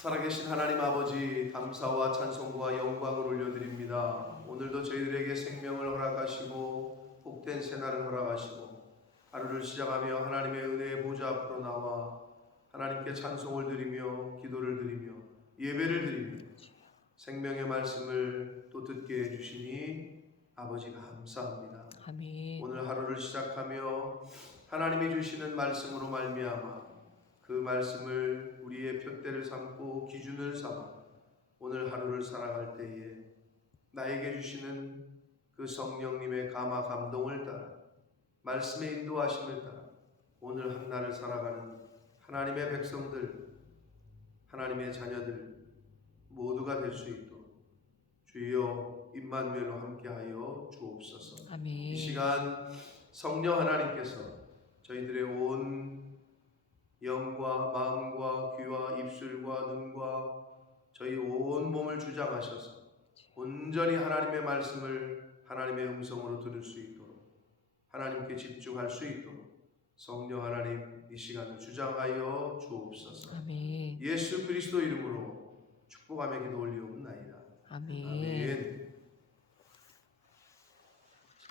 살아계신 하나님 아버지, 감사와 찬송과 영광을 올려드립니다. 오늘도 저희들에게 생명을 허락하시고 복된 새날을 허락하시고 하루를 시작하며 하나님의 은혜의 보좌 앞으로 나와 하나님께 찬송을 드리며 기도를 드리며 예배를 드리며 생명의 말씀을 또 듣게 해주시니 아버지가 감사합니다. 아멘. 오늘 하루를 시작하며 하나님이 주시는 말씀으로 말미암아 그 말씀을 우리의 푯대를 삼고 기준을 삼아 오늘 하루를 살아갈 때에 나에게 주시는 그 성령님의 감화 감동을 따라 말씀의 인도하심을 따라 오늘 한 날을 살아가는 하나님의 백성들, 하나님의 자녀들 모두가 될 수 있도록 주여 임마누엘로 함께하여 주옵소서. 아멘. 이 시간 성령 하나님께서 저희들의 온 영과 마음과 귀와 입술과 눈과 저희 온 몸을 주장하셔서 온전히 하나님의 말씀을 하나님의 음성으로 들을 수 있도록 하나님께 집중할 수 있도록 성령 하나님 이 시간을 주장하여 주옵소서. 아멘. 예수 그리스도 이름으로 축복하며 기도 올리옵나이다. 아멘. 아멘.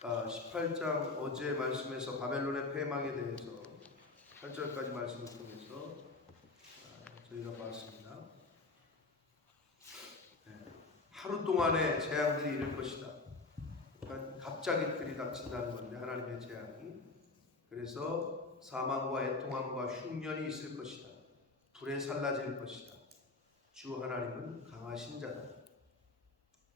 자, 18장 어제 말씀에서 바벨론의 패망에 대해서 8절까지 말씀을 통해서 저희가 봤습니다. 하루 동안의 재앙들이 이를 것이다. 그러니까 갑자기 들이닥친다는 건데 하나님의 재앙이. 그래서 사망과 애통함과 흉년이 있을 것이다. 불에 살라질 것이다. 주 하나님은 강하신 자다.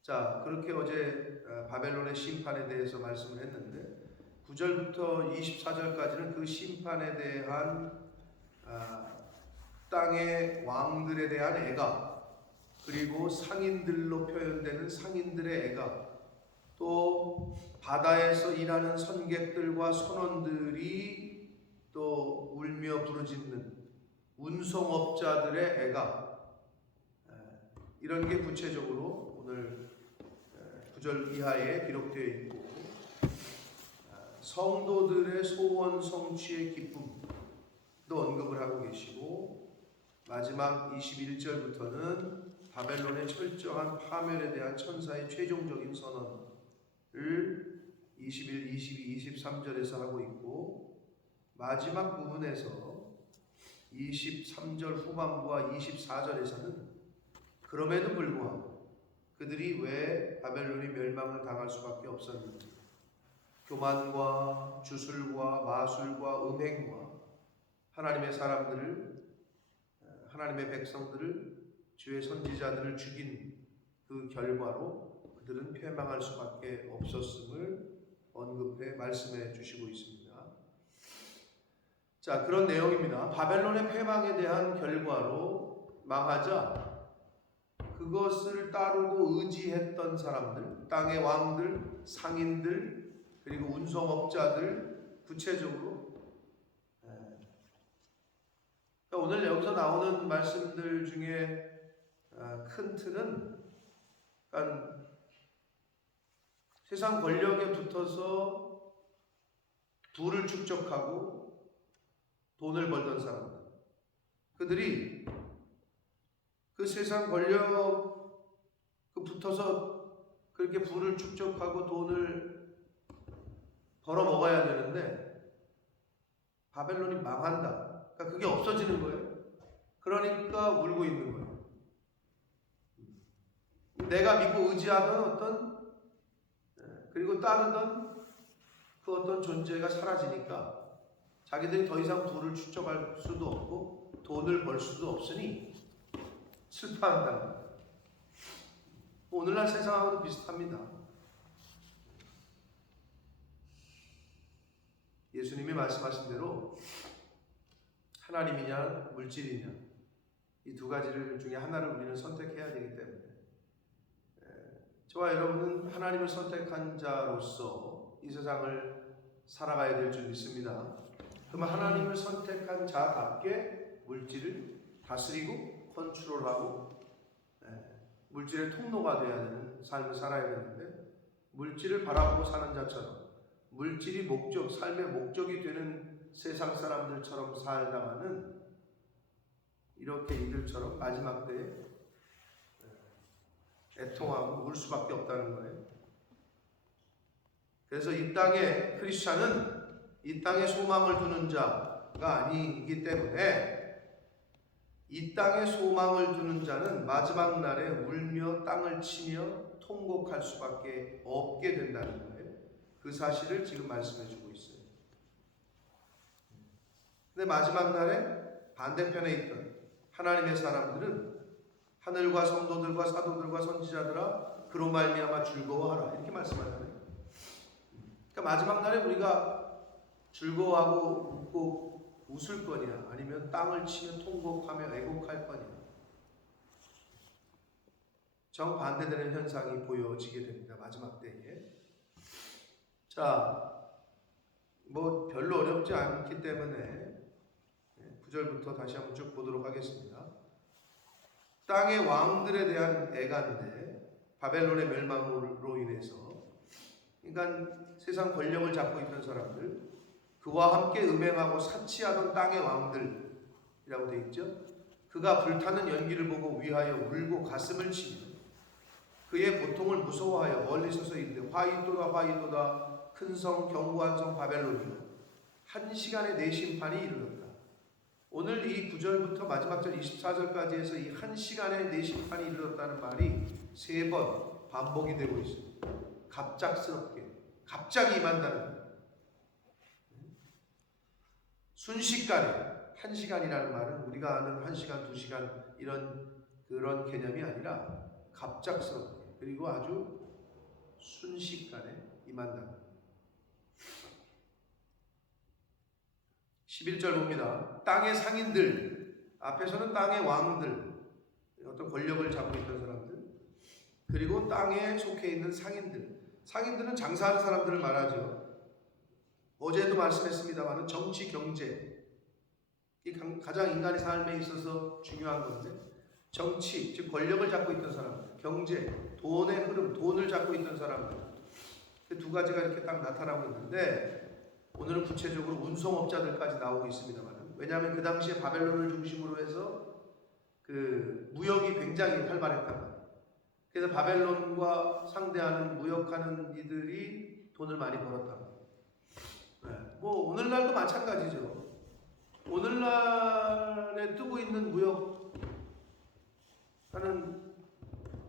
자, 그렇게 어제 바벨론의 심판에 대해서 말씀을 했는데 9절부터 24절까지는 그 심판에 대한 땅의 왕들에 대한 애가, 그리고 상인들로 표현되는 상인들의 애가, 또 바다에서 일하는 선객들과 선원들이 또 울며 부르짖는 운송업자들의 애가, 이런 게 구체적으로 오늘 9절 이하에 기록되어 있고, 성도들의 소원 성취의 기쁨도 언급을 하고 계시고, 마지막 21절부터는 바벨론의 철저한 파멸에 대한 천사의 최종적인 선언을 21, 22, 23절에서 하고 있고, 마지막 부분에서 23절 후반부와 24절에서는 그럼에도 불구하고 그들이 왜 바벨론이 멸망을 당할 수밖에 없었는지, 교만과 주술과 마술과 음행과 하나님의 사람들을, 하나님의 백성들을, 주의 선지자들을 죽인 그 결과로 그들은 패망할 수밖에 없었음을 언급해 말씀해 주시고 있습니다. 자, 그런 내용입니다. 바벨론의 패망에 대한 결과로 망하자 그것을 따르고 의지했던 사람들, 땅의 왕들, 상인들, 그리고 운송업자들, 구체적으로 오늘 여기서 나오는 말씀들 중에 큰 틀은 세상 권력에 붙어서 부를 축적하고 돈을 벌던 사람들, 그들이 그 세상 권력 붙어서 그렇게 부를 축적하고 돈을 벌어 먹어야 되는데 바벨론이 망한다. 그러니까 그게 없어지는 거예요. 그러니까 울고 있는 거예요. 내가 믿고 의지하던 어떤, 그리고 따르던 그 어떤 존재가 사라지니까 자기들이 더 이상 부를 축적할 수도 없고 돈을 벌 수도 없으니 슬퍼한다는 거예요. 오늘날 세상하고도 비슷합니다. 예수님이 말씀하신 대로 하나님이냐 물질이냐, 이 두 가지를 중에 하나를 우리는 선택해야 되기 때문에 저와 여러분은 하나님을 선택한 자로서 이 세상을 살아가야 될 줄 믿습니다. 그러면 하나님을 선택한 자답게 물질을 다스리고 컨트롤하고 물질의 통로가 되어야 되는 삶을 살아야 되는데, 물질을 바라보고 사는 자처럼 물질이 목적, 삶의 목적이 되는 세상 사람들처럼 살다가는 이렇게 이들처럼 마지막 때에 애통하고 울 수밖에 없다는 거예요. 그래서 이 땅에 크리스찬은 이 땅에 소망을 두는 자가 아니기 때문에 이 땅에 소망을 두는 자는 마지막 날에 울며 땅을 치며 통곡할 수밖에 없게 된다는 거예요. 그 사실을 지금 말씀해 주고 있어요. 근데 마지막 날에 반대편에 있던 하나님의 사람들은 하늘과 성도들과 사도들과 선지자들아 그로 말미암아 즐거워하라 이렇게 말씀하잖아요. 그러니까 마지막 날에 우리가 즐거워하고 웃고 웃을 거냐 아니면 땅을 치며 통곡하며 애곡할 거냐 정반대되는 현상이 보여지게 됩니다. 마지막 때에. 자, 뭐 별로 어렵지 않기 때문에 9절부터 다시 한번 쭉 보도록 하겠습니다. 땅의 왕들에 대한 애가인데 바벨론의 멸망으로 인해서 그러니까 세상 권력을 잡고 있는 사람들 그와 함께 음행하고 사치하던 땅의 왕들이라고 되어 있죠. 그가 불타는 연기를 보고 위하여 울고 가슴을 치며 그의 고통을 무서워하여 멀리 서서 이르되 화이도다 화이도다 큰 성 견고한 성 바벨론이요 한 시간에 내 심판이 이르렀다. 오늘 이 9절부터 마지막 절 24절까지 해서 이 한 시간에 내 심판이 이르렀다는 말이 3번 반복이 되고 있습니다. 갑작스럽게 갑자기 임한다는 거예요. 순식간에 1시간이라는 말은 우리가 아는 1시간, 2시간 그런 개념이 아니라 갑작스럽게 그리고 아주 순식간에 임한다. 11절 봅니다. 땅의 상인들 앞에서는 땅의 왕들 어떤 권력을 잡고 있는 사람들 그리고 땅에 속해 있는 상인들은 장사하는 사람들을 말하죠. 어제도 말씀했습니다만 정치, 경제 이 가장 인간의 삶에 있어서 중요한 건데 정치, 즉 권력을 잡고 있던 사람들 경제, 돈의 흐름, 돈을 잡고 있던 사람들 그 두 가지가 이렇게 딱 나타나고 있는데 오늘은 구체적으로 운송업자들까지 나오고 있습니다만 왜냐하면 그 당시에 바벨론을 중심으로 해서 그 무역이 굉장히 활발했단 말이에요. 그래서 바벨론과 상대하는 무역하는 이들이 돈을 많이 벌었다. 뭐 오늘날도 마찬가지죠. 오늘날에 뜨고 있는 무역하는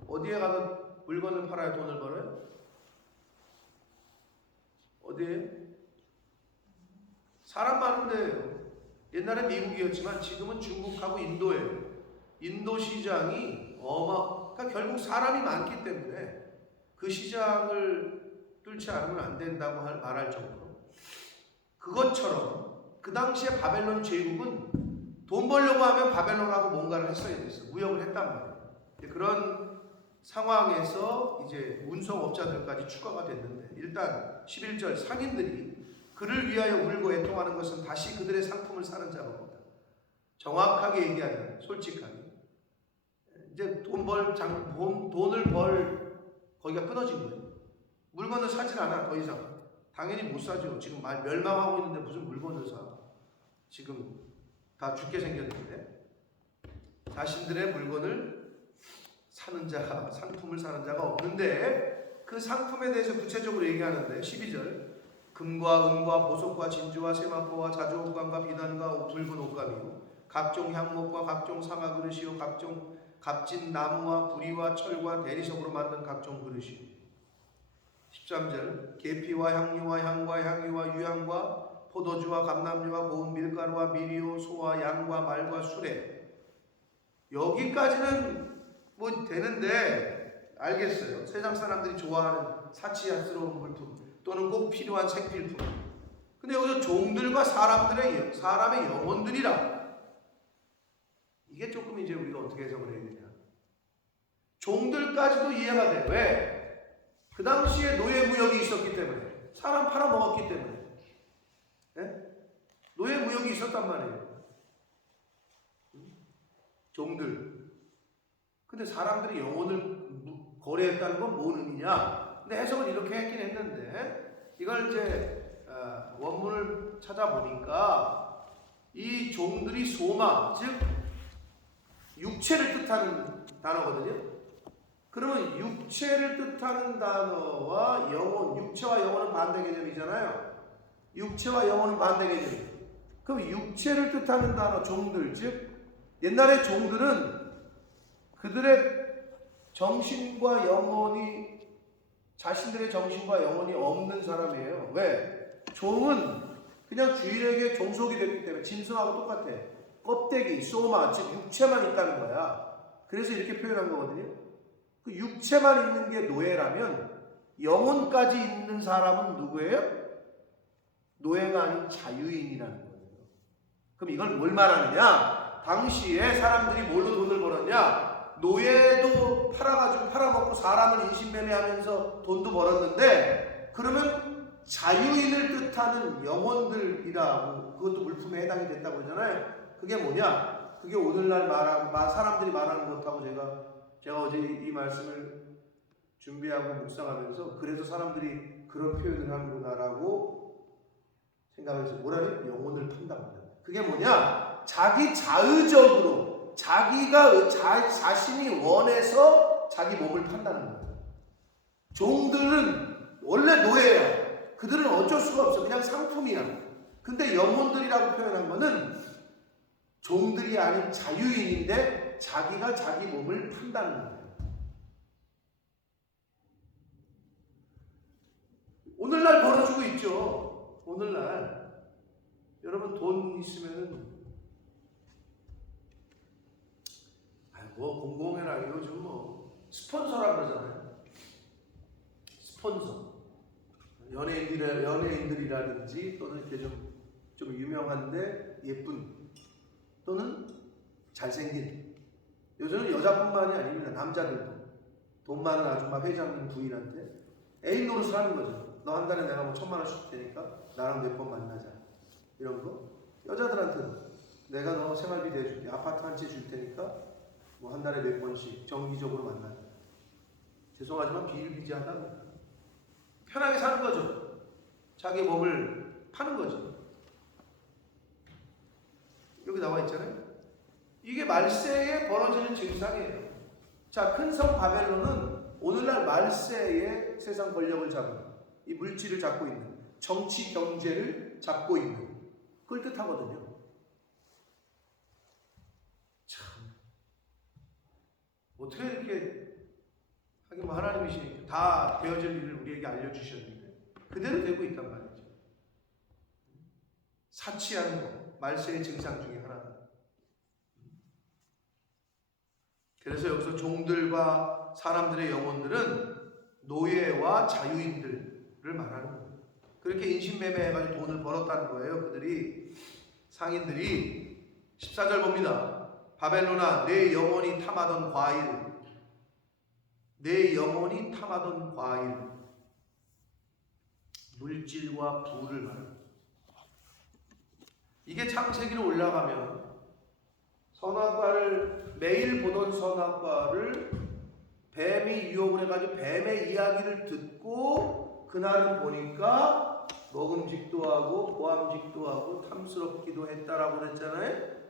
어디에 가서 물건을 팔아야 돈을 벌어요? 어디에? 사람 많은 데예요. 옛날에 미국이었지만 지금은 중국하고 인도예요. 인도 시장이 그러니까 결국 사람이 많기 때문에 그 시장을 뚫지 않으면 안 된다고 말할 정도로 그것처럼 그 당시에 바벨론 제국은 돈 벌려고 하면 바벨론하고 뭔가를 했어야 됐어요. 무역을 했단 말이에요. 그런 상황에서 이제 운송업자들까지 추가가 됐는데 일단 11절 상인들이 그를 위하여 울고 애통하는 것은 다시 그들의 상품을 사는 자입니다. 정확하게 얘기하면 솔직하게 이제 돈을 벌 거기가 끊어진 거예요. 물건을 사질 않아 더 이상. 당연히 못 사죠. 지금 멸망하고 있는데 무슨 물건을 사. 지금 다 죽게 생겼는데 자신들의 물건을 사는 자가 상품을 사는 자가 없는데 그 상품에 대해서 구체적으로 얘기하는데 12절 금과 은과 보석과 진주와 세마포와 자주옥감과 비단과 붉은 옷감이요 각종 향목과 각종 상아 그릇이요 각종 값진 나무와 구리와 철과 대리석으로 만든 각종 그릇이요 13절 계피와 향유와 향과 향유와 유향과 포도주와 감람유와 고운 밀가루와 미리오 소와 양과 말과 수레 여기까지는 뭐 되는데 알겠어요. 세상 사람들이 좋아하는 사치스러운 물품 또는 꼭 필요한 생필품. 근데 여기서 종들과 사람의 영혼들이라 이게 조금 이제 우리가 어떻게 해석을 해야 되냐. 종들까지도 이해가 돼. 왜? 그 당시에 노예무역이 있었기 때문에 사람 팔아먹었기 때문에 노예무역이 있었단 말이에요. 종들. 근데 사람들이 영혼을 거래했다는 건 뭔 의미냐? 근데 해석을 이렇게 했긴 했는데 이걸 이제 원문을 찾아보니까 이 종들이 소망, 즉 육체를 뜻하는 단어거든요. 그러면 육체를 뜻하는 단어와 영혼, 육체와 영혼은 반대 개념이잖아요. 육체와 영혼은 반대 개념. 그럼 육체를 뜻하는 단어 종들, 즉 옛날의 종들은 그들의 정신과 영혼이, 자신들의 정신과 영혼이 없는 사람이에요. 왜? 종은 그냥 주인에게 종속이 됐기 때문에 짐승하고 똑같아. 껍데기, 소마, 즉 육체만 있다는 거야. 그래서 이렇게 표현한 거거든요. 그 육체만 있는 게 노예라면 영혼까지 있는 사람은 누구예요? 노예가 아닌 자유인이라는 거예요. 그럼 이걸 뭘 말하느냐? 당시에 사람들이 뭘로 돈을 벌었냐? 노예도 팔아먹고 사람을 인신매매하면서 돈도 벌었는데, 그러면 자유인을 뜻하는 영혼들이라고, 그것도 물품에 해당이 됐다고 그러잖아요. 그게 뭐냐? 그게 오늘날 사람들이 말하는 것하고 제가 어제 이 말씀을 준비하고 묵상하면서, 그래서 사람들이 그런 표현을 하는구나라고 생각해서 뭐라 해요? 영혼을 판다고 합니다. 그게 뭐냐? 자기 자의적으로 자신이 원해서 자기 몸을 판다는 거예요. 종들은 원래 노예야. 그들은 어쩔 수가 없어. 그냥 상품이야. 근데 영혼들이라고 표현한 거는 종들이 아닌 자유인인데 자기가 자기 몸을 판다는 거예요. 오늘날 벌어지고 있죠. 오늘날 여러분 돈 있으면은 공공연하게 요즘 스폰서라 그러잖아요. 스폰서. 연예인들이라든지 또는 이렇게 좀 유명한데 예쁜 또는 잘생긴, 요즘은 여자뿐만이 아닙니다. 남자들도 돈 많은 아줌마 회장님 부인한테 애인 노릇을 하는 거죠. 너 한 달에 내가 1,000만 원씩 줄 테니까 나랑 몇 번 만나자, 이런 거. 여자들한테도 내가 너 생활비 대줄게, 아파트 한 채 줄 테니까 한 달에 몇 번씩 정기적으로 만나자. 죄송하지만 비일비재하다. 편하게 사는 거죠. 자기 몸을 파는 거죠. 여기 나와 있잖아요. 이게 말세에 벌어지는 증상이에요. 자, 큰 성 바벨론은 오늘날 말세에 세상 권력을 잡은, 이 물질을 잡고 있는, 정치 경제를 잡고 있는, 그걸 뜻하거든요. 참, 어떻게 이렇게 하긴 하나님이시니까 다 되어질 일을 우리에게 알려주셨는데 그대로 되고 있단 말이죠. 사치하는 거, 말세의 증상 중에 하나다. 그래서 여기서 종들과 사람들의 영혼들은 노예와 자유인들을 말하는 거예요. 그렇게 인신매매해가지고 돈을 벌었다는 거예요. 그들이, 상인들이. 14절 봅니다. 바벨론아, 내 영혼이 탐하던 과일, 내 영혼이 탐하던 과일, 물질과 부를 말합니다. 이게 창세기로 올라가면 선악과를, 매일 보던 선악과를 뱀이 유혹을 해가지고 뱀의 이야기를 듣고 그날은 보니까 먹음직도 하고 보암직도 하고 탐스럽기도 했다라고 그랬잖아요.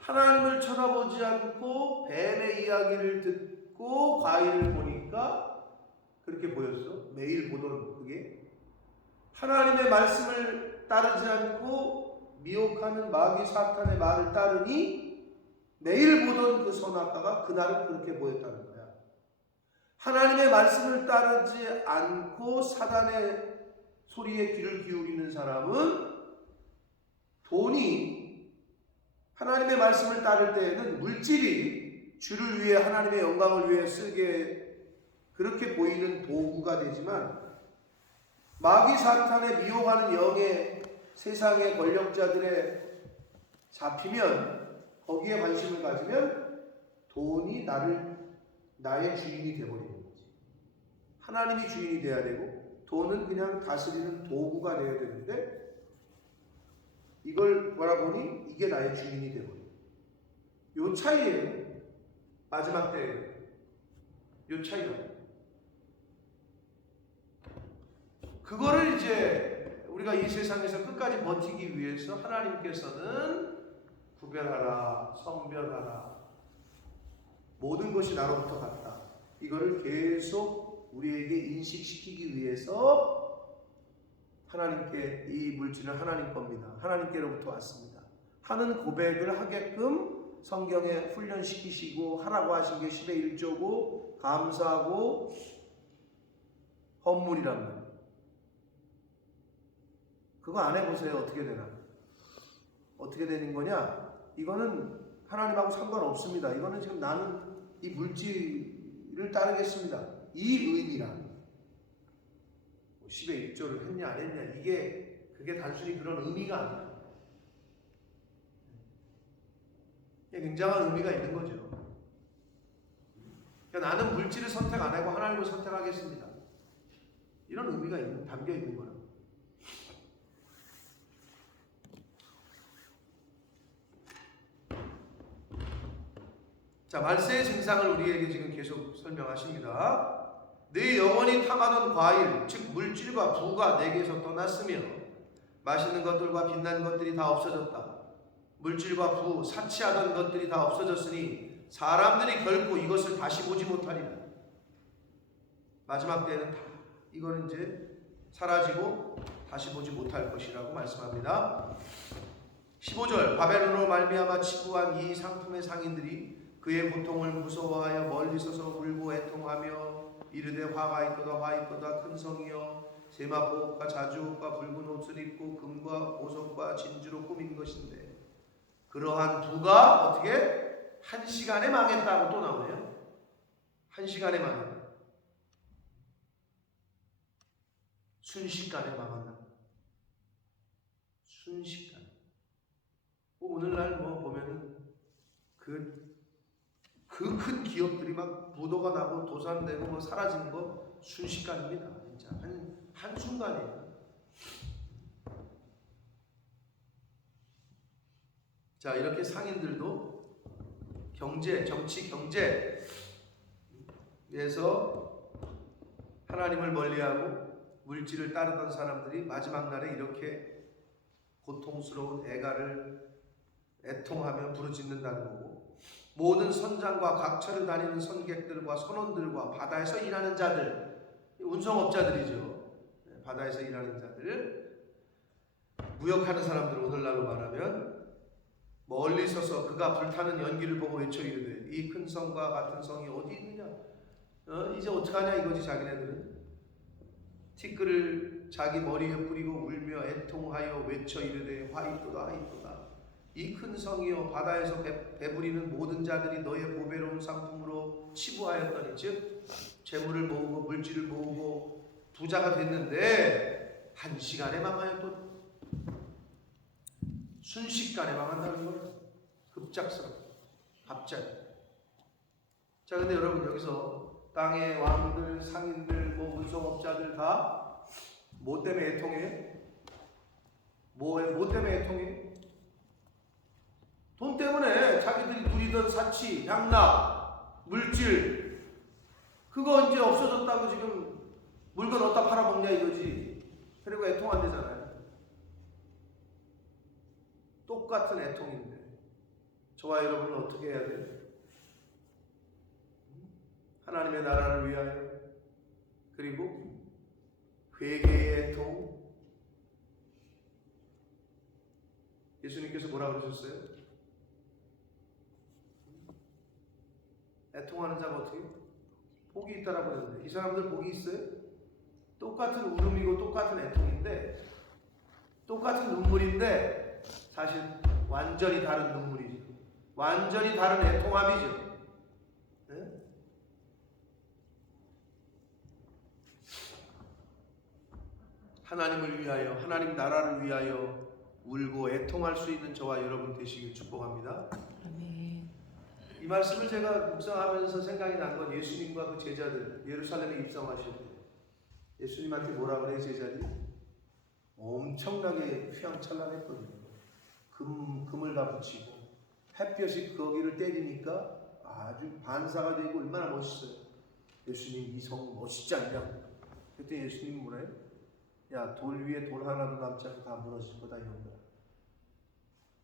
하나님을 쳐다보지 않고 뱀의 이야기를 듣고 과일을 보니까 그렇게 보였어. 매일 보던 그게 하나님의 말씀을 따르지 않고 미혹하는 마귀 사탄의 말을 따르니 매일 보던 그 선악과가 그날은 그렇게 보였다는 거야. 하나님의 말씀을 따르지 않고 사단의 소리에 귀를 기울이는 사람은 돈이 하나님의 말씀을 따를 때에는 물질이 주를 위해, 하나님의 영광을 위해 쓰게 그렇게 보이는 도구가 되지만, 마귀 사탄의 미혹하는 영의 세상의 권력자들의 잡히면, 거기에 관심을 가지면 돈이 나의 주인이 되어버리는 거지. 하나님이 주인이 돼야 되고 돈은 그냥 다스리는 도구가 되어야 되는데, 이걸 보라 보니 이게 나의 주인이 되어버려. 요 차이예요. 마지막 때 요 차이가. 그거를 이제 우리가 이 세상에서 끝까지 버티기 위해서 하나님께서는 구별하라, 성별하라. 모든 것이 나로부터 갔다. 이거를 계속 우리에게 인식시키기 위해서 하나님께 이 물질은 하나님 겁니다. 하나님께로부터 왔습니다. 하는 고백을 하게끔 성경에 훈련시키시고 하라고 하신 게 10의 1조고 감사하고 헌물이란 말이에요. 그거 안 해보세요. 어떻게 되나? 어떻게 되는 거냐? 이거는 하나님하고 상관없습니다. 이거는 지금 나는 이 물질을 따르겠습니다. 이 의미란 10의 1조를 했냐 안 했냐 그게 단순히 그런 의미가 아니야. 굉장한 의미가 있는 거죠. 그러니까 나는 물질을 선택 안 하고 하나님을 선택하겠습니다. 이런 의미가 담겨 있는 거예요. 자, 말세의 증상을 우리에게 지금 계속 설명하십니다. 네 영원히 탐하던 과일, 즉 물질과 부가 내게서 떠났으며 맛있는 것들과 빛난 것들이 다 없어졌다. 물질과 부, 사치하던 것들이 다 없어졌으니 사람들이 결코 이것을 다시 보지 못하리라. 마지막 때는 다 이거는 이제 사라지고 다시 보지 못할 것이라고 말씀합니다. 15절 바벨론으로 말미암아 치부한 이 상품의 상인들이 그의 고통을 무서워하여 멀리 서서 울고 애통하며 이르되 화가 있도다 화 있도다 큰 성이여 세마포옷과 자주옷과 붉은 옷을 입고 금과 보석과 진주로 꾸민 것인데 그러한 부가 어떻게 한 시간에 망했다고 또 나오네요. 한 시간에 망했다. 순식간에 망한다. 순식간에. 오늘날 보면은 그 큰 기업들이 막 부도가 나고 도산되고 사라지는 거 순식간입니다. 진짜 한순간이에요. 자, 이렇게 상인들도 정치 경제에서 하나님을 멀리하고 물질을 따르던 사람들이 마지막 날에 이렇게 고통스러운 애통하며 부르짖는다는 거고, 모든 선장과 각처를 다니는 선객들과 선원들과 바다에서 일하는 자들, 운송업자들이죠. 바다에서 일하는 자들, 무역하는 사람들, 오늘날로 말하면 멀리 서서 그가 불타는 연기를 보고 외쳐 이르되 이 큰 성과 같은 성이 어디 있느냐? 이제 어떡하냐 이거지. 자기네들은 티끌을 자기 머리에 뿌리고 울며 애통하여 외쳐 이르되 화이또다 화이또다. 이 큰 성이여 바다에서 배부리는 모든 자들이 너의 보배로운 상품으로 치부하였더니, 즉 재물을 모으고 물질을 모으고 부자가 됐는데 한 시간에 망하였도다. 순식간에 망한다는 거예요. 급작스럽게, 갑자기. 자, 근데 여러분 여기서 땅의 왕들, 상인들, 운송업자들 다 뭐 때문에 애통해? 뭐 때문에 애통해? 돈 때문에. 자기들이 누리던 사치, 향락, 물질, 그거 이제 없어졌다고 지금 물건 어디다 팔아먹냐 이거지. 그리고 애통한대잖아요. 똑같은 애통인데 저와 여러분은 어떻게 해야 돼요? 하나님의 나라를 위하여, 그리고 회개의 애통. 예수님께서 뭐라 그러셨어요? 애통하는 자가 어떻게? 복이 있다라고 하는데, 이 사람들 복이 있어요? 똑같은 울음이고 똑같은 애통인데, 똑같은 눈물인데 사실 완전히 다른 눈물이죠. 완전히 다른 애통함이죠. 네? 하나님을 위하여, 하나님 나라를 위하여 울고 애통할 수 있는 저와 여러분 되시길 축복합니다. 아멘. 이 말씀을 제가 묵상하면서 생각이 난 건 예수님과 그 제자들 예루살렘에 입성하실 때 예수님한테 뭐라 그래? 제자들이 엄청나게 휘황찬란했거든요. 금을 다 붙이고 햇볕이 거기를 때리니까 아주 반사가 되고 얼마나 멋있어요. 예수님 이 성 멋있지 않냐? 그때 예수님이 뭐래요? 야, 돌 위에 돌 하나도 남지 않고 다 무너질 거다 이런 거야.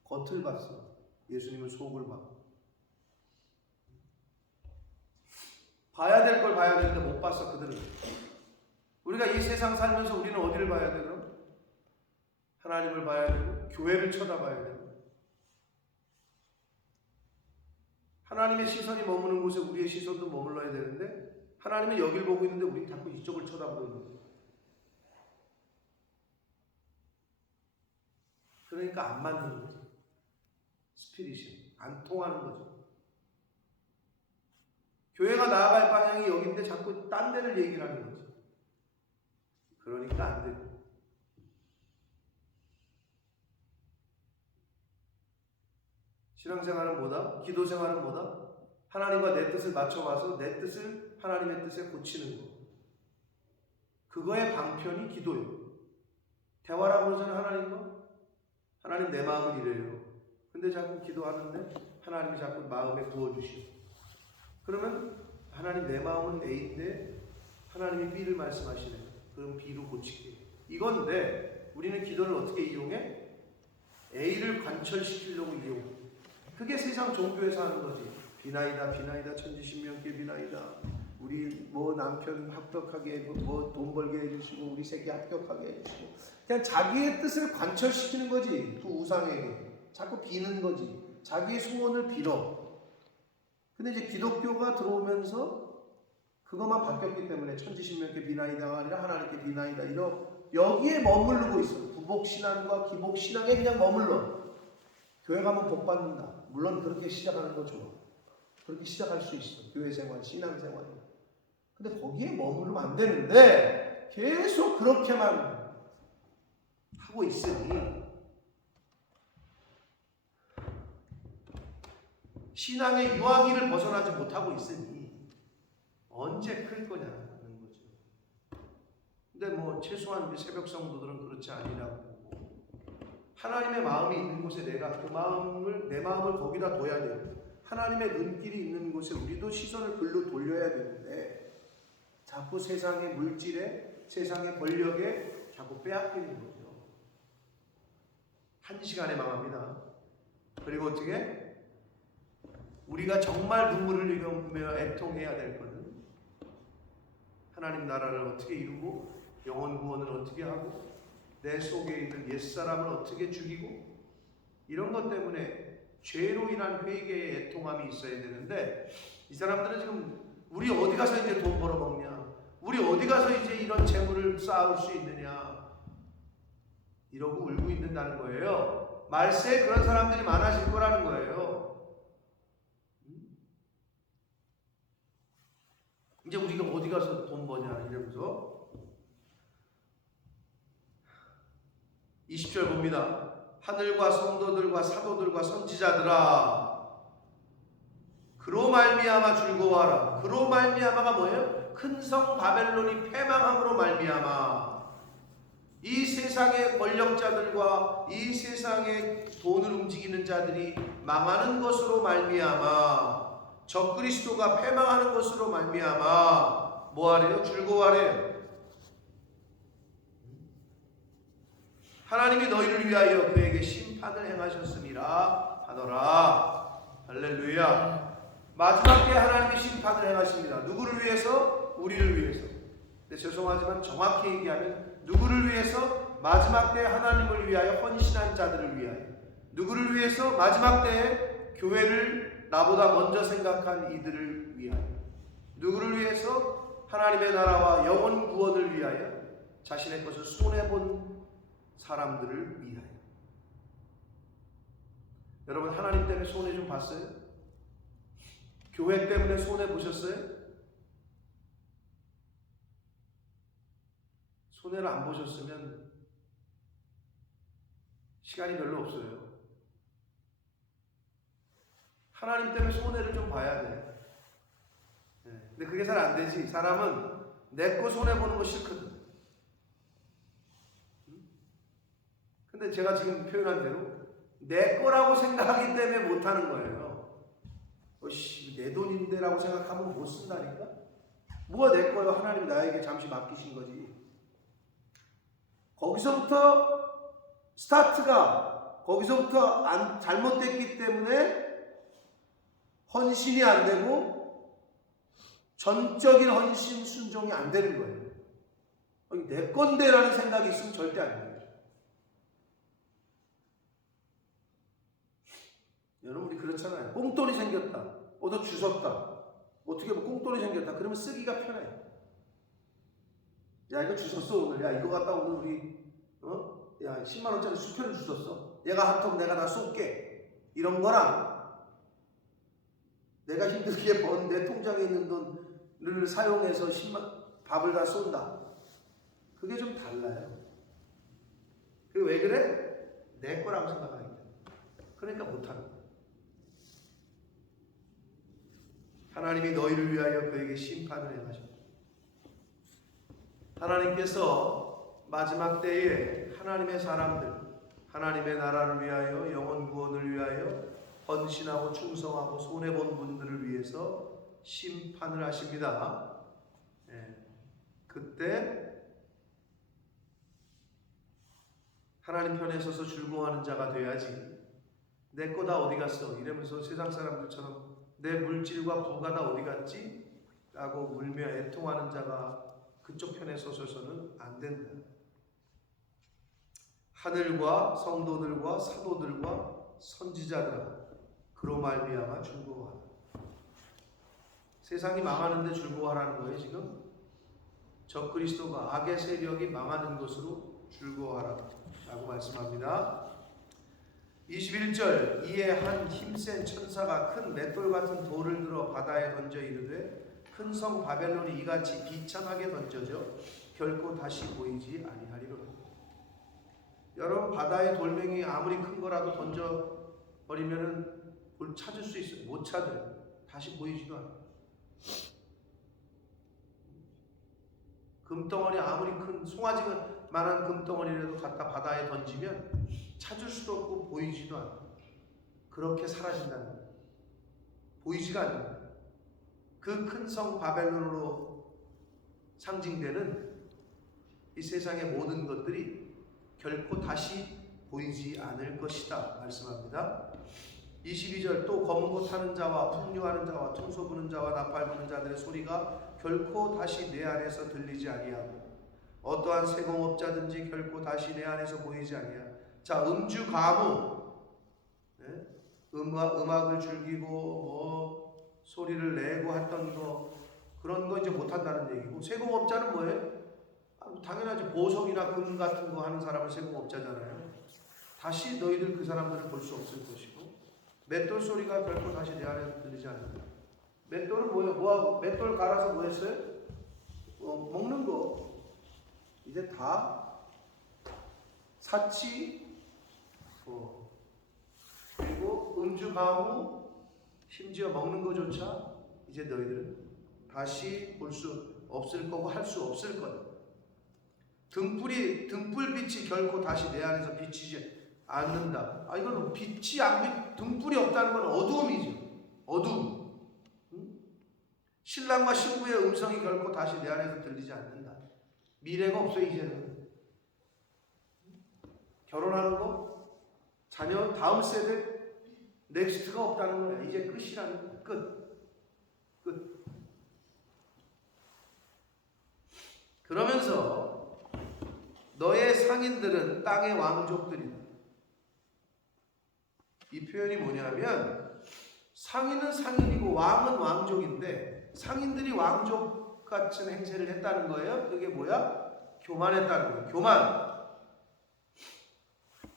겉을 봤어. 예수님은 속을 봐. 봐야 될 걸 봐야 되는데 못 봤어 그들은. 우리가 이 세상 살면서 우리는 어디를 봐야 돼 그럼? 하나님을 봐야 되고 교회를 쳐다봐야 되고 하나님의 시선이 머무는 곳에 우리의 시선도 머물러야 되는데 하나님은 여길 보고 있는데 우리는 자꾸 이쪽을 쳐다보고 있는 거예요. 그러니까 안 맞는 거죠. 스피릿이 안 통하는 거죠. 교회가 나아갈 방향이 여기인데 자꾸 딴 데를 얘기를 하는 거죠. 그러니까 안 되고. 신앙생활은 뭐다? 기도생활은 뭐다? 하나님과 내 뜻을 맞춰봐서 내 뜻을 하나님의 뜻에 고치는 거. 그거의 방편이 기도예요. 대화라고 그러잖아요. 하나님과. 하나님 내 마음은 이래요. 근데 자꾸 기도하는데 하나님이 자꾸 마음에 부어주시고 그러면 하나님 내 마음은 A인데 하나님이 B를 말씀하시네요. 그럼 B로 고칠게요. 이건데 우리는 기도를 어떻게 이용해? A를 관철시키려고 이용해. 그게 세상 종교에서 하는 거지. 비나이다 비나이다 천지신명께 비나이다. 우리 뭐 남편 합격하게 뭐 돈 벌게 해주시고 우리 새끼 합격하게 해주시고 그냥 자기의 뜻을 관철시키는 거지. 그 우상에게 자꾸 비는 거지. 자기의 소원을 빌어. 근데 이제 기독교가 들어오면서 그것만 바뀌었기 때문에 천지신명께 비나이다가 아니라 하나님께 비나이다 여기에 머무르고 있어. 부복신앙과 기복신앙에 그냥 머물러. 교회 가면 복 받는다. 물론 그렇게 시작하는 거 좋아. 그렇게 시작할 수 있어. 교회 생활, 신앙 생활. 근데 거기에 머무르면 안 되는데 계속 그렇게만 하고 있으니 신앙의 유아기를 벗어나지 못하고 있으니 언제 클 거냐는 거죠. 근데 뭐 최소한 우리 새벽 성도들은 그렇지 아니라고. 하나님의 마음이 있는 곳에 내가 그 마음을 내 마음을 거기다 둬야 돼요. 하나님의 눈길이 있는 곳에 우리도 시선을 글로 돌려야 되는데 자꾸 세상의 물질에 세상의 권력에 자꾸 빼앗기는 거죠. 한 시간에 망합니다. 그리고 어떻게? 우리가 정말 눈물을 흘리며 애통해야 될 것은 하나님 나라를 어떻게 이루고 영혼 구원을 어떻게 하고 내 속에 있는 옛사람을 어떻게 죽이고 이런 것 때문에 죄로 인한 회개의 애통함이 있어야 되는데 이 사람들은 지금 우리 어디 가서 이제 돈 벌어먹냐, 우리 어디 가서 이제 이런 재물을 쌓을 수 있느냐 이러고 울고 있는다는 거예요. 말세에 그런 사람들이 많아질 거라는 거예요. 이제 우리가 어디 가서 돈 버냐 이러면서 20절 봅니다. 하늘과 성도들과 사도들과 선지자들아 그로 말미암아 즐거워하라. 그로 말미암아가 뭐예요? 큰 성 바벨론이 패망함으로 말미암아 이 세상의 권력자들과 이 세상의 돈을 움직이는 자들이 망하는 것으로 말미암아 적그리스도가 패망하는 것으로 말미암아 뭐하래요? 즐거워하래요. 하나님이 너희를 위하여 그에게 심판을 행하셨음이라 하더라. 할렐루야. 마지막 때 하나님이 심판을 행하십니다. 누구를 위해서? 우리를 위해서. 근데 죄송하지만 정확히 얘기하면 누구를 위해서? 마지막 때 하나님을 위하여 헌신한 자들을 위하여. 누구를 위해서? 마지막 때에 교회를 나보다 먼저 생각한 이들을 위하여. 누구를 위해서? 하나님의 나라와 영혼 구원을 위하여 자신의 것을 손해본 사람들을 위하여. 여러분 하나님 때문에 손해 좀 봤어요? 교회 때문에 손해 보셨어요? 손해를 안 보셨으면 시간이 별로 없어요. 하나님 때문에 손해를 좀 봐야 돼. 근데 그게 잘 안 되지. 사람은 내 거 손해 보는 거 싫거든. 근데 제가 지금 표현한 대로 내 거라고 생각하기 때문에 못하는 거예요. 내 돈인데 라고 생각하면 못 쓴다니까? 뭐가 내 거예요? 하나님이 나에게 잠시 맡기신 거지. 거기서부터 스타트가 거기서부터 잘못됐기 때문에 헌신이 안 되고 전적인 헌신 순종이 안 되는 거예요. 내 건데라는 생각이 있으면 절대 안 돼요. 여러분 우리 그렇잖아요. 꽁돈이 생겼다. 너 주웠다. 어떻게 꽁돈이 생겼다. 그러면 쓰기가 편해요. 야 이거 주웠어 오늘. 야 이거 갖다 오늘 우리 야 10만 원짜리 수표를 주웠어. 얘가 한통 내가 다 쏠게. 이런 거랑 내가 힘들게 번 내 통장에 있는 돈을 사용해서 밥을 다 쏜다. 그게 좀 달라요. 그게 왜 그래? 내 거라고 생각하기 때문에. 그러니까 못하는 거예요. 하나님이 너희를 위하여 그에게 심판을 행하셨다. 하나님께서 마지막 때에 하나님의 사람들, 하나님의 나라를 위하여, 영혼 구원을 위하여 헌신하고 충성하고 손해본 분들을 위해서 심판을 하십니다. 그때 하나님 편에 서서 즐거워하는 자가 돼야지. 내 거 다 어디 갔어? 이러면서 세상 사람들처럼 내 물질과 부가 다 어디 갔지? 라고 울며 애통하는 자가 그쪽 편에 서서는 안 된다. 하늘과 성도들과 사도들과 선지자들아 그로 말미암아 즐거워하라. 세상이 망하는데 즐거워하라는 거예요. 지금 적그리스도가 악의 세력이 망하는 것으로 즐거워하라 라고 말씀합니다. 21절 이에 한 힘센 천사가 큰 맷돌 같은 돌을 들어 바다에 던져 이르되 큰 성 바벨론이 이같이 비참하게 던져져 결코 다시 보이지 아니하리로다. 여러분 바다의 돌멩이 아무리 큰 거라도 던져버리면은 찾을 수 있어요. 못 찾아요. 다시 보이지도 않아요. 금덩어리 아무리 큰 송아지만한 금덩어리라도 갖다 바다에 던지면 찾을 수도 없고 보이지도 않아요. 그렇게 사라진다는 거예요. 보이지가 않는 거예요. 그 큰 성 바벨론으로 상징되는 이 세상의 모든 것들이 결코 다시 보이지 않을 것이다 말씀합니다. 22절 또 검은 고 타는 자와 풍류하는 자와 퉁소 부는 자와 나팔 부는 자들의 소리가 결코 다시 내 안에서 들리지 아니하고 어떠한 세공업자든지 결코 다시 내 안에서 보이지 아니하. 자, 음주 가무, 음악을 즐기고 소리를 내고 했던 거 그런 거 이제 못 한다는 얘기고, 세공업자는 뭐예요? 당연하지. 보석이나 금 같은 거 하는 사람은 세공업자잖아요. 다시 너희들 그 사람들을 볼 수 없을 것이고, 맷돌 소리가 결코 다시 내 안에 들리지 않는다. 맷돌은 뭐예요? 뭐하고? 맷돌 갈아서 뭐 했어요? 먹는 거. 이제 다 사치, 그리고 음주 가무, 심지어 먹는 거조차 이제 너희들은 다시 볼 수 없을 거고 할 수 없을 거다. 등불빛이 결코 다시 내 안에서 비치지 않는다. 이건 등불이 없다는 건 어두움이죠. 어두움. 신랑과 신부의 음성이 결코 다시 내 안에서 들리지 않는다. 미래가 없어 이제는. 결혼하는 거, 자녀 다음 세대 넥스트가 없다는 거야. 이제 끝이라는 거야. 끝. 그러면서 너의 상인들은 땅의 왕족들이다. 이 표현이 뭐냐면, 상인은 상인이고 왕은 왕족인데 상인들이 왕족 같은 행세를 했다는 거예요. 그게 뭐야? 교만했다는 거예요. 교만.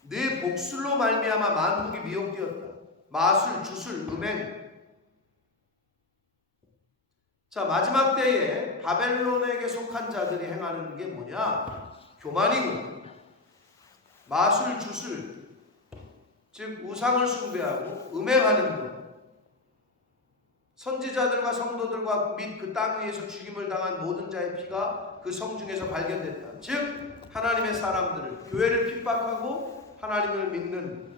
네 복술로 말미암아 만국이 미혹되었다. 마술, 주술, 음행. 자, 마지막 때에 바벨론에게 속한 자들이 행하는 게 뭐냐? 교만이고, 마술, 주술, 즉 우상을 숭배하고 음행하는 것. 선지자들과 성도들과 및 그 땅 위에서 죽임을 당한 모든 자의 피가 그 성 중에서 발견됐다. 즉 하나님의 사람들을, 교회를 핍박하고 하나님을 믿는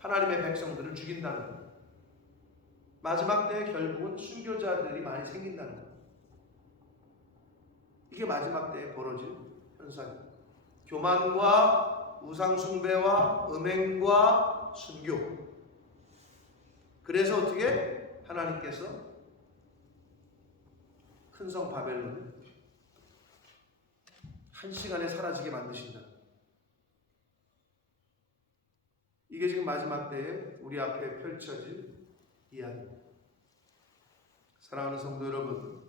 하나님의 백성들을 죽인다는 것. 마지막 때에 결국은 순교자들이 많이 생긴다는 것. 이게 마지막 때에 벌어질 현상입니다. 교만과 우상숭배와 음행과 순교. 그래서 어떻게 하나님께서 큰 성 바벨론을 한 시간에 사라지게 만드신다. 이게 지금 마지막 때에 우리 앞에 펼쳐질 이야기입니다. 사랑하는 성도 여러분,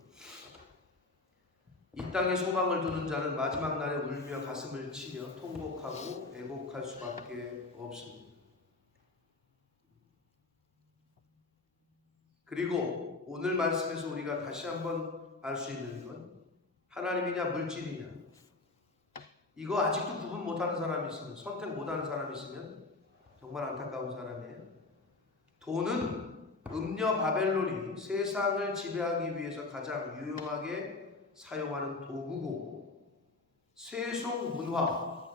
이 땅에 소망을 두는 자는 마지막 날에 울며 가슴을 치며 통곡하고 애곡할 수밖에 없습니다. 그리고 오늘 말씀에서 우리가 다시 한번 알 수 있는 건 하나님이냐 물질이냐, 이거 아직도 구분 못하는 사람이 있으면, 선택 못하는 사람이 있으면 정말 안타까운 사람이에요. 돈은 음녀 바벨론이 세상을 지배하기 위해서 가장 유용하게 사용하는 도구고, 세속 문화,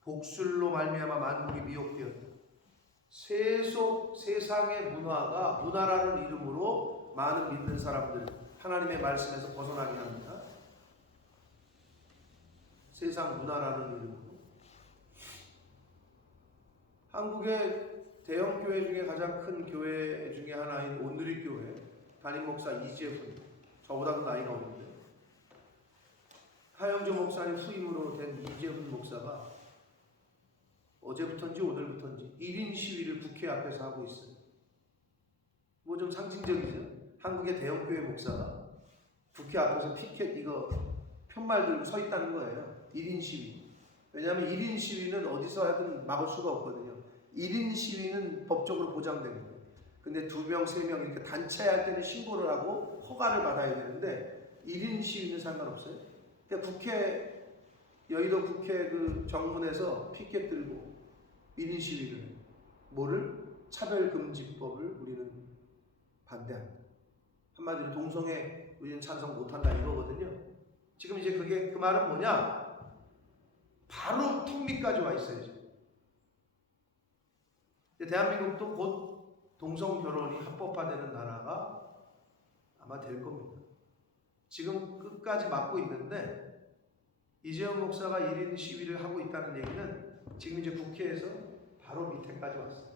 복술로 말미암아 만국이 미혹되었다. 세상의 문화라는 이름으로 많은 믿는 사람들 하나님의 말씀에서 벗어나게 합니다. 세상 문화라는 이름으로. 한국의 대형 교회 중에 가장 큰 교회 중에 하나인 온누리교회 담임 목사 이재훈, 저보다도 나이가 어린데 하영조 목사님 후임으로 된 이재훈 목사가 어제부터인지 오늘부터인지 1인 시위를 국회 앞에서 하고 있어요. 뭐 좀 상징적이죠? 한국의 대형 교회 목사가 국회 앞에서 피켓 이거 편말 들고 서 있다는 거예요. 1인 시위. 왜냐하면 1인 시위는 어디서 하든 막을 수가 없거든요. 1인 시위는 법적으로 보장된 거예요. 근데 2명, 3명 이렇게 단체 할 때는 신고를 하고 허가를 받아야 되는데 1인 시위는 상관없어요. 그러니까 여의도 국회 그 정문에서 피켓 들고 1인 시위를, 뭐를? 차별금지법을 우리는 반대합니다. 한마디로 동성애 우리는 찬성 못한다 이거거든요. 지금 이제 그 말은 뭐냐? 바로 풍미까지 와 있어야죠. 대한민국도 곧 동성 결혼이 합법화되는 나라가 아마 될 겁니다. 지금 끝까지 막고 있는데 이재훈 목사가 1인 시위를 하고 있다는 얘기는 지금 이제 국회에서 바로 밑에까지 왔어요.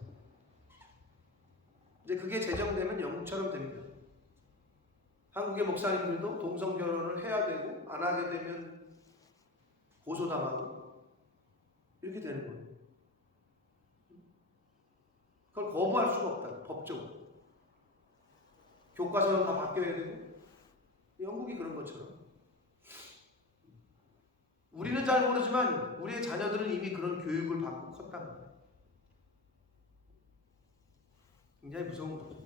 이제 그게 제정되면 영국처럼 됩니다. 한국의 목사님들도 동성 결혼을 해야 되고 안 하게 되면 고소당하고 이렇게 되는 거예요. 그걸 거부할 수가 없다. 법적으로. 교과서는 다 바뀌어야 되고 영국이 그런 것처럼. 우리는 잘 모르지만 우리의 자녀들은 이미 그런 교육을 받고 컸단 말이에요. 굉장히 무서운 거죠.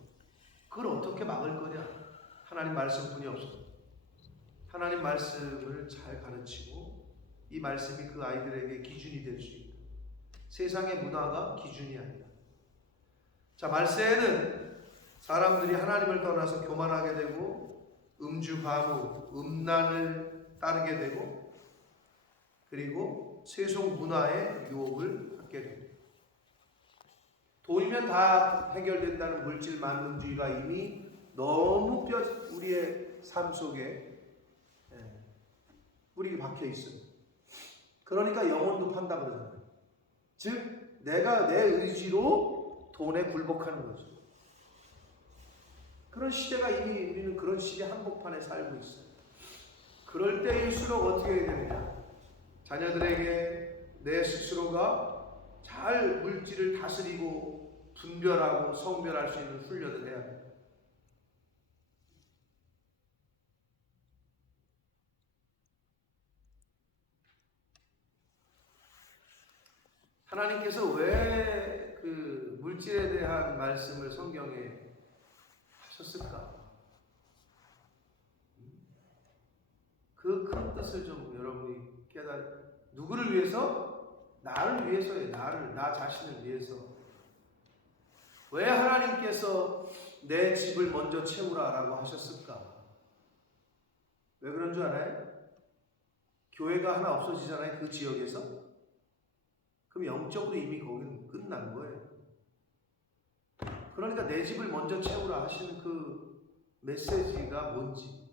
그걸 어떻게 막을 거냐? 하나님 말씀뿐이 없어요. 하나님 말씀을 잘 가르치고 이 말씀이 그 아이들에게 기준이 될 수 있다. 세상의 문화가 기준이 아니다. 자, 말세에는 사람들이 하나님을 떠나서 교만하게 되고 음주, 가무, 음란을 따르게 되고 그리고 세속 문화의 유혹을 받게 됩니다. 돈이면 다 해결된다는 물질 만능주의가 이미 너무 우리의 삶 속에 뿌리 박혀 있어요. 그러니까 영혼도 판다 그러잖아요. 즉 내가 내 의지로 돈에 굴복하는 거죠. 그런 시대가 이미 우리는 그런 시대 한복판에 살고 있어요. 그럴 때일수록 어떻게 해야 되느냐? 자녀들에게 내 스스로가 잘 물질을 다스리고 분별하고 성별할 수 있는 훈련을 해야 돼요. 하나님께서 왜 그 물질에 대한 말씀을 성경에 하셨을까? 그 큰 뜻을 좀 여러분이 누구를 위해서? 나를 위해서예요. 나 자신을 위해서. 왜 하나님께서 내 집을 먼저 채우라라고 하셨을까? 왜 그런 줄 알아요? 교회가 하나 없어지잖아요. 그 지역에서. 그럼 영적으로 이미 거기는 끝난 거예요. 그러니까 내 집을 먼저 채우라 하시는 그 메시지가 뭔지.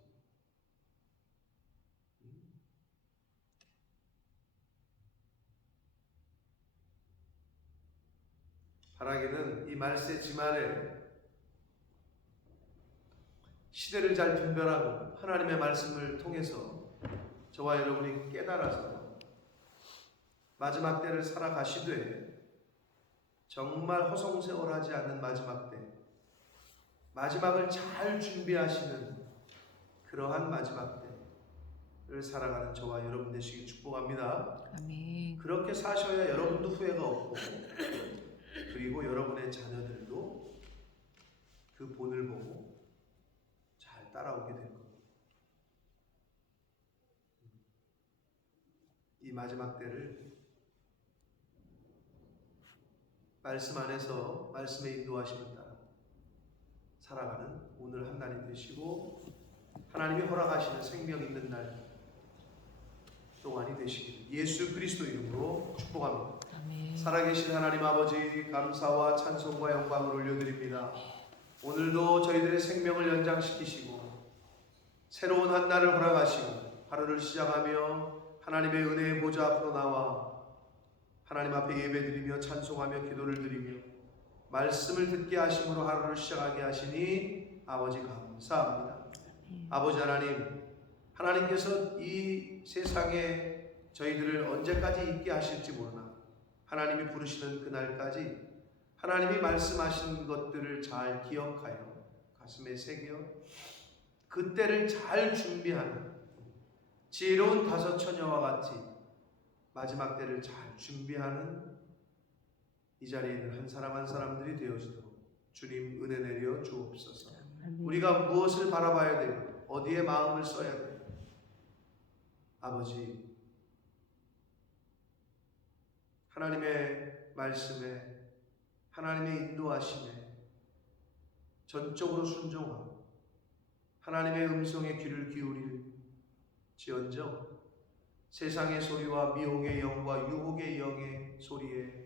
바라기는 이 말세 지말에 시대를 잘 분별하고 하나님의 말씀을 통해서 저와 여러분이 깨달아서 마지막 때를 살아가시되 정말 허송세월하지 않는 마지막 때, 마지막을 잘 준비하시는 그러한 마지막 때를 살아가는 저와 여러분 되시길 축복합니다. 아멘. 그렇게 사셔야 여러분도 후회가 없고 그리고 여러분의 자녀들도 그 본을 보고 잘 따라오게 될 겁니다. 이 마지막 때를 말씀 안에서 말씀의 인도하심을 따라 살아가는 오늘 한 날이 되시고 하나님이 허락하시는 생명 있는 날 동안이 되시길 예수 그리스도 이름으로 축복합니다. 아멘. 살아계신 하나님 아버지, 감사와 찬송과 영광을 올려드립니다. 오늘도 저희들의 생명을 연장시키시고 새로운 한 날을 허락하시고 하루를 시작하며 하나님의 은혜의 보좌 앞으로 나와 하나님 앞에 예배드리며 찬송하며 기도를 드리며 말씀을 듣게 하심으로 하루를 시작하게 하시니 아버지 감사합니다. 아버지 하나님, 하나님께서 이 세상에 저희들을 언제까지 있게 하실지 모르나 하나님이 부르시는 그날까지 하나님이 말씀하신 것들을 잘 기억하여 가슴에 새겨 그때를 잘 준비하는 지혜로운 다섯 처녀와 같이 마지막 때를 잘 준비하는 이 자리에 있는 한 사람 한 사람들이 되어지도록 주님 은혜 내려 주옵소서. 우리가 무엇을 바라봐야 되고 어디에 마음을 써야 되고 아버지 하나님의 말씀에 하나님의 인도하심에 전적으로 순종하고 하나님의 음성에 귀를 기울일지언정 세상의 소리와 미혹의 영과 유혹의 영의 소리에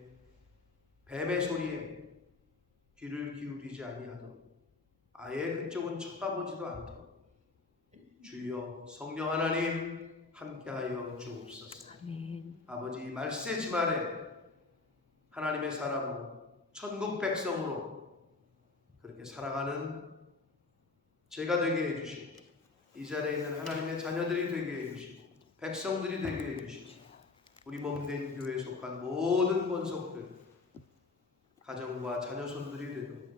뱀의 소리에 귀를 기울이지 아니하도록 아예 그쪽은 쳐다보지도 않도록 주여 성령 하나님 함께하여 주옵소서. 아멘. 아버지 말세 지말에 하나님의 사람으로 천국 백성으로 그렇게 살아가는 제가 되게 해주시고 이 자리에 있는 하나님의 자녀들이 되게 해주시고 백성들이 되게 해주시고 우리 몸된 교회에 속한 모든 권속들 가정과 자녀손들이 되도록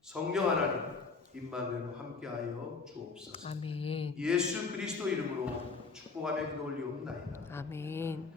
성령 하나님 임마누엘로 함께하여 주옵소서. 아멘. 예수 그리스도 이름으로 축복하며 기도 올리옵나이다. 아멘.